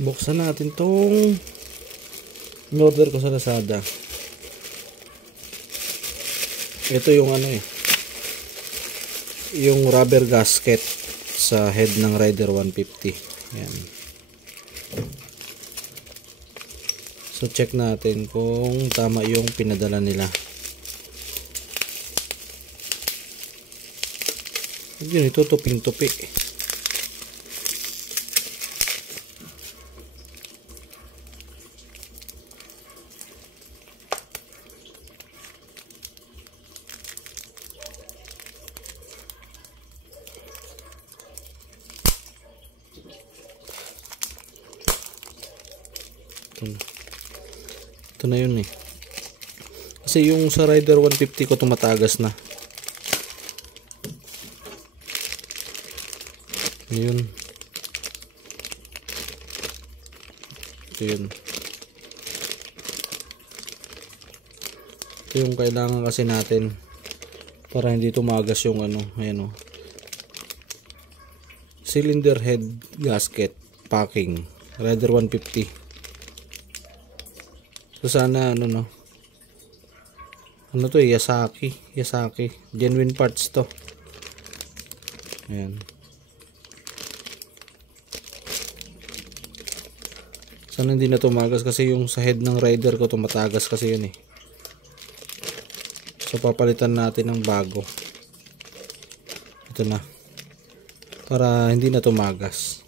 Buksan natin tong in-order ko sa Lazada. Ito yung ano yung rubber gasket sa head ng Rider 150. Ayan. So check natin kung tama yung pinadala nila. Yun, ito tuping-tupi. Ito na yun eh. Kasi yung sa Rider 150 ko tumatagas na. Ayun. Ito yun. Ito yung kailangan kasi natin para hindi tumagas yung ano. Ayan o. Cylinder head gasket packing Rider 150. So sana ano to Yasaki genuine parts to. Ayan. Sana hindi na tumagas kasi yung sa head ng Rider ko tumatagas kasi yun eh. So papalitan natin ng bago. Ito na. Para hindi na tumagas.